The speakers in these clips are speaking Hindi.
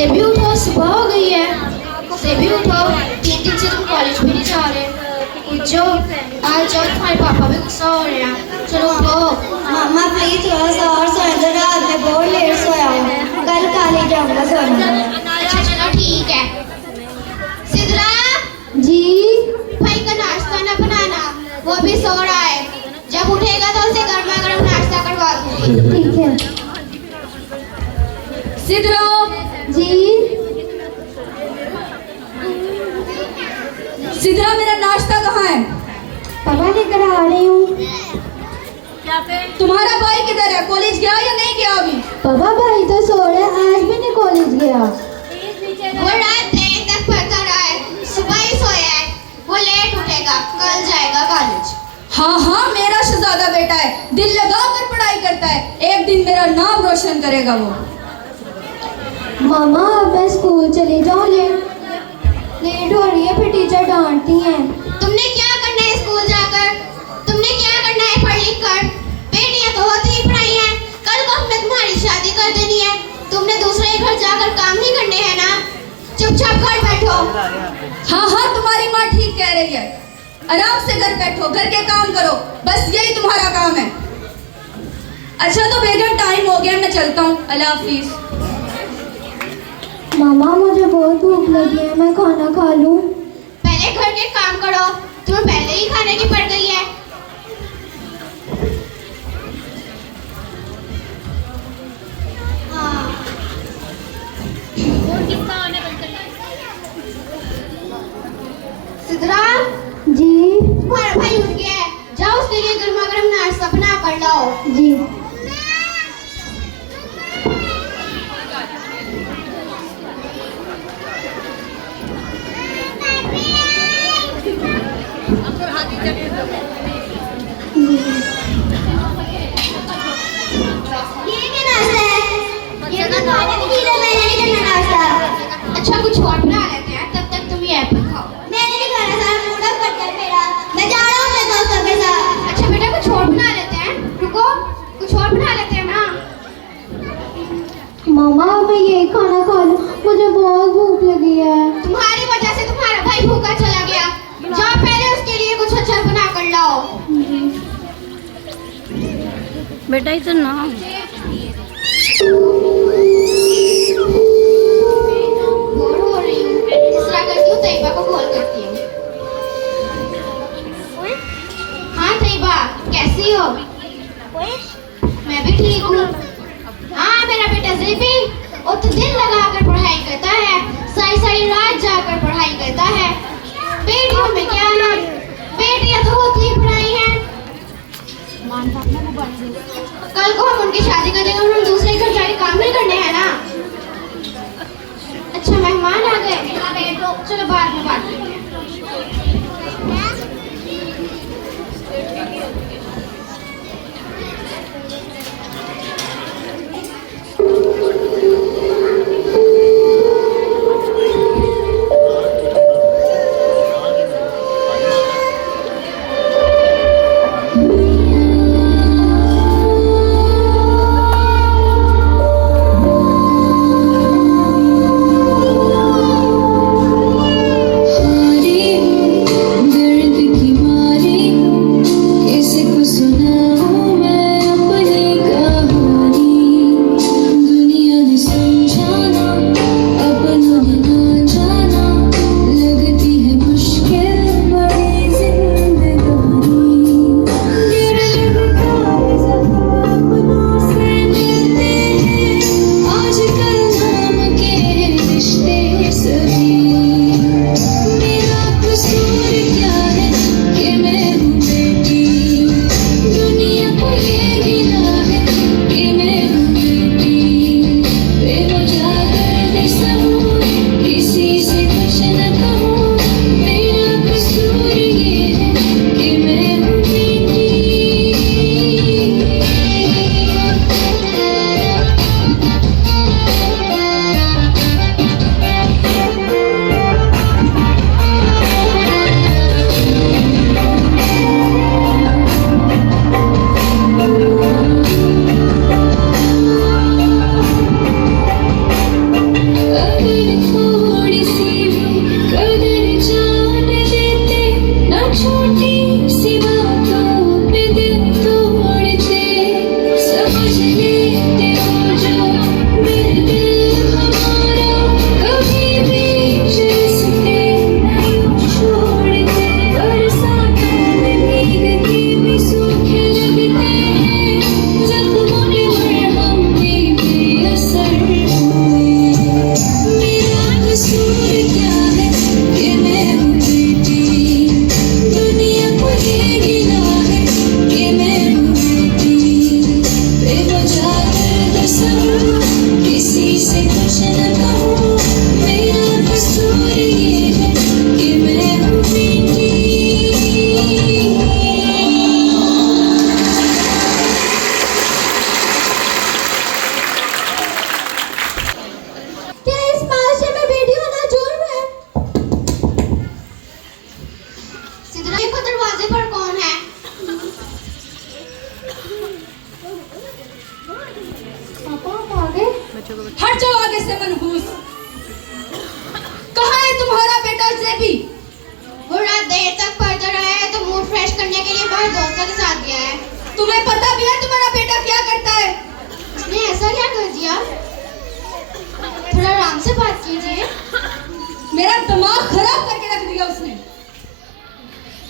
से भी उठो, सुबह हो गई है। से भी उठो, 3 दिन से तुम कॉलेज भी नहीं जा रहे। उठ जाओ, आज जाओ, तुम्हारे पापा भी गुस्सा हो रहे हैं। चलो उठो। मामा प्लीज थोड़ा सा और सोने दो, रात में बहुत लेट सोया हूँ, कल कॉलेज जाऊंगा सोने। अच्छा चलो ठीक है। सिद्रा जी भाई का नाश्ता ना बनाना, वो भी सो रहा है। जब उठेगा तो उसे गर्मा गर्म नाश्ता करवा दूंगी। ठीक है। सिद्रो, जी सिद्रा मेरा नाश्ता कहाँ है? पापा लेकर आ रही हूँ। तुम्हारा भाई किधर है? कॉलेज गया या नहीं गया अभी? पापा भाई तो सो रहे, आज भी नहीं कॉलेज गया। वो रात देर तक पढ़ता रहा है, सुबह ही सोया है। वो लेट उठेगा, कल जाएगा कॉलेज। हाँ हाँ, मेरा शहजादा बेटा है, दिल लगा कर पढ़ाई करता है, एक दिन मेरा नाम रोशन करेगा वो। मामा अब मैं स्कूल चली जाऊँ, लेट हो रही है, फिर टीचर डांटती हैं। तुमने क्या करना है स्कूल जाकर? तुमने क्या करना है पढ़ लिख कर? बेटियां तो होती ही पढ़ाई हैं। कल को हमने तुम्हारी शादी कर देनी है। तुमने दूसरे घर जाकर काम नहीं करने हैं ना। चुपचाप घर बैठो। हाँ हाँ, तुम्हारी माँ ठीक कह रही है, आराम से घर बैठो, घर के काम करो, बस यही तुम्हारा काम है। अच्छा तो बेगम टाइम हो गया, मैं चलता हूँ, अल्लाह हाफिज। मामा मुझे बहुत भूख लगी है, मैं खाना खा लूँ? पहले घर के काम करो, तुम्हें पहले ही खाने की पड़ गई है। सिद्रा जी तुम्हारा भाई उठ गया है, जाओ उसके लिए गर्मा गर्म नाश्ता बना कर लाओ। जी अच्छा कुछ और बना लेते हैं, तब तक तुम ये एप्पल खाओ। मैंने नहीं खाना, सारा मूड ऑफ करता है मेरा, मैं जा रहा हूँ अपने दोस्तों के साथ। अच्छा बेटा कुछ और बना लेते हैं, रुको कुछ और बना लेते हैं ना। मामा मैं ये खाना खा लूँ, मुझे बहुत भूख लगी है। तुम्हारी वजह से तुम्हारा भाई भूखा चला गया, जाओ पहले उसके लिए कुछ अच्छा बना कर लाओ। बेटा इधर ना बोर हो रही हूँ, इस तरह करती हूँ, तैयबा को कॉल करती हूँ। हाँ तैयबा कैसी हो? मैं भी ठीक हूँ। हाँ मेरा बेटा ज़ैबी, वो तो दिन लगाकर पढ़ाई करता है, सारी सारी रात जाकर पढ़ाई करता है। बेटियों में क्या है, बेटियां तो होती ही पढ़ाई हैं। कल को हम उनकी शादी कर देंगे और हम दूसरे घर जाके काम नहीं क्या इस माशरे में बेटी होना जुर्म है? सिद्धरा देखो दरवाजे पर कौन है? पापा आप आ गए? हट जाओ आगे से मनहूस। कहाँ है तुम्हारा बेटा जेबी? वो रात देर तक पढ़ता रहा है तो मूड फ्रेश करने के लिए बाहर दोस्तों के साथ गया है। तुम्हें पता भी है तुम्हारा बेटा क्या करता है? उसने ऐसा क्या कर दिया? थोड़ा आराम से बात कीजिए। मेरा दिमाग खराब करके रख दिया उसने।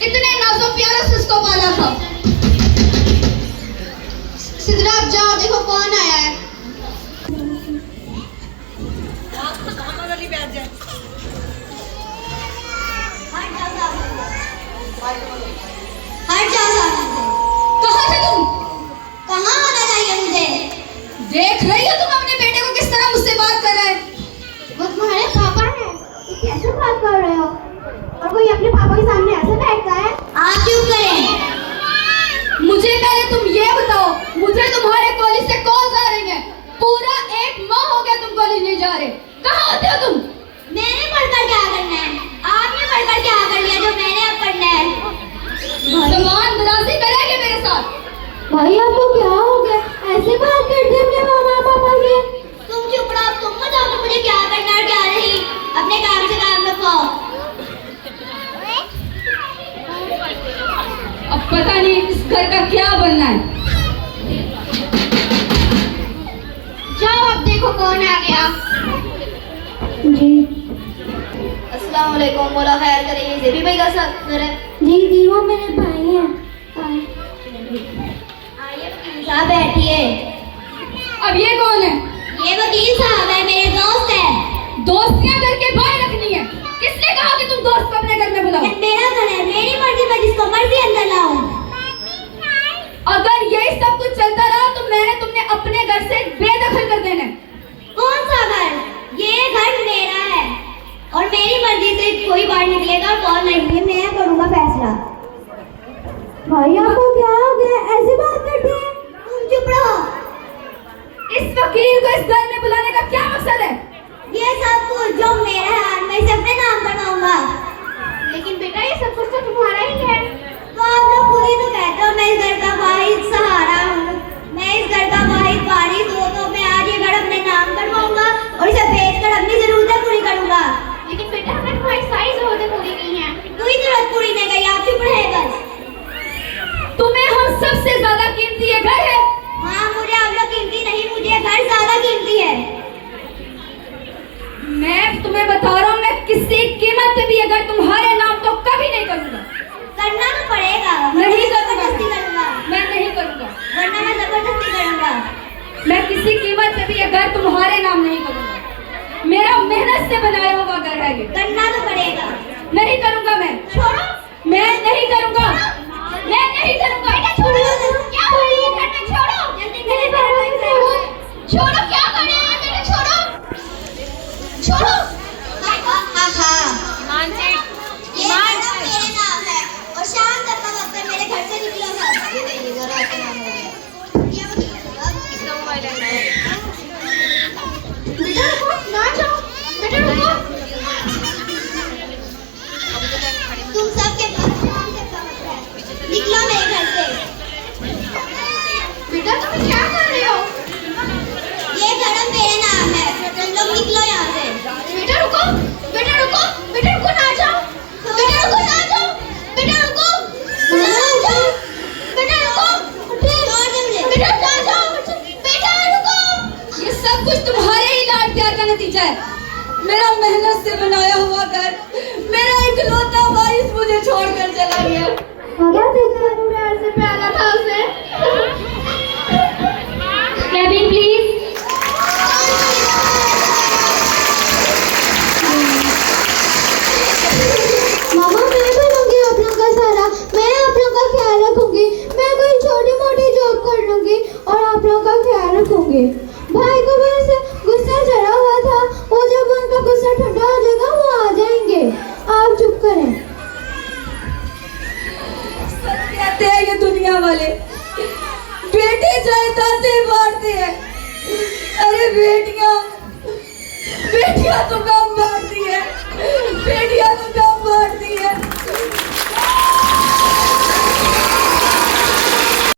इतने नाजुक प्यारों से उसको पाला था। सिद्धरा आप जाओ देखो कौन आया है। हट जाओ सामने से। कहाँ थे तुम? कहाँ होना चाहिए मुझे? देख रही हो तुम अपने बेटे को किस तरह मुझसे बात कर रहा है? वो तुम्हारे पापा हैं। ये कैसे बात कर रहे हो? और कोई अपने पापा के सामने ऐसे बैठता है? आप चुप करें। मुझे पहले तुम ये बताओ, मुझे तुम्हारे कॉलेज से कॉल आ रही है। पूरा 1 माह हो गया तुम कॉलेज नहीं जा रहे। कहाँ होते हो तुम? मैंने पढ़कर क्या करना है? आपने पढ़कर क्या कर लिया जो मैंने अब पढ़ना है? जबान दराजी करेंगे मेरे साथ। भाई आपको क्या हो गया? ऐसे बात करते अपने मामा पापा से? तुम चुप रहो, तुम बताओ कि मुझे क्या करना है क्या नहीं। अपने काम से काम रखो। अब पता नहीं इस घर का क्या बनना है। जाओ अब देखो कौन आ गया। जी अस्सलाम वालेकुम, मोला खैर करिए। जेबी भाई का साथ घर है? जी वो मेरे भाई हैं। साहब बैठिए। अब ये कौन है? ये वकील साहब है, मेरे दोस्त है। दोस्तियां करके बाहर रखनी है। किसने कहा कि तुम दोस्त को अपने घर में बुलाओ? ये मेरा घर है, मेरी मर्जी, मैं जिसको मर्जी अंदर लाऊं। अगर यही सब कुछ चलता रहा तो मैंने तुमने अपने घर से बेदखल कर देना है। कौन सा घर? ये घर मेरा है और मेरी मर्जी से कोई बाहर निकलेगा और कौन नहीं, मैं करूंगा फैसला। भाई आपको क्या हो गया? ऐसी बात करते हैं? तुम चुप रहो। इस वकील को इस घर में बुलाने का क्या मकसद है? ये सब कुछ जो मेरा है मैं इसे अपने नाम करवाऊंगा। लेकिन बेटा ये सब कुछ तो तुम्हारा ही है। तो आप लोग खुद ही तो कहते हो मैं इस घर का वाहिद सहारा हूँ, मैं इस घर का वाहिद वारिस हूँ, तो मैं आज ये घर अपने नाम करवाऊंगा और इसे बेचकर अपनी जरूरतें पूरी करूंगा। लेकिन बेटा हमने तुम्हारी सारी जरूरतें पूरी की हैं। कोई जरूरत पूरी नहीं करी, आप चुप रहे बस। तुम्हें हम सबसे ज्यादा कीमती ये घर है। हाँ मुझे आप लोग कीमती नहीं, मुझे घर ज्यादा कीमती है। मैं तुम्हें बता रहा हूँ, मैं किसी कीमत पे भी ये घर तुम्हारे नाम तो कभी नहीं करूंगा। करना तो पड़ेगा। नहीं करूंगा। जबरदस्ती करूंगा। मैं नहीं करूंगा। वरना मैं जबरदस्ती करूंगा। मैं किसी कीमत पे भी ये घर तुम्हारे नाम नहीं करूंगा। मेरा मेहनत से बनाया हुआ घर है ये। करना तो पड़ेगा। नहीं करूंगा मैं। छोड़ो। मैं नहीं करूंगा। मैं नहीं करूंगा। छोड़ो। क्या हो रही है बेटा? छोड़ो। जल्दी मेरे पैरों में छोड़ो। छोड़ो, क्या कर रहे हैं बेटा? छोड़ो छोड़ो। ये घर मेरे नाम है और शाम तक का वक्त है, मेरे घर से निकलो मत। ये घर आपके नाम हो गया। किसका मोबाइल है? बेटा रुको, ना जाओ। बेटा रुको। तुम सबके पास शाम तक का वक्त है, निकलो मेरे घर से। बेटा तुम क्या कर रहे हो? ये घर अब मेरे नाम है, तुम लोग निकलो यहाँ से। बेटा रुको, बेटा रुको, बेटा रुको, ना जाओ। बेटा रुको, ना जाओ। बेटा रुको, ना जाओ। बेटा रुको, छोड़ दे मुझे। बेटा ना जाओ। बेटा रुको। ये सब कुछ तुम्हारे ही लाड प्यार का नतीजा है। मेरा मेहनत से बनाया हुआ घर, मेरा इकलौता वारिस मुझे छोड़कर चला गया। प्यार से प्यारा था उसे। Cabin please. मामा मैं बनूंगी आप लोगों का सारा, मैं आप लोगों का ख्याल रखूंगी, मैं कोई छोटी मोटी जॉब कर लूंगी और आप लोगों का ख्याल रखूंगी। भाई को बस गुस्सा चढ़ा हुआ था दिया तुमको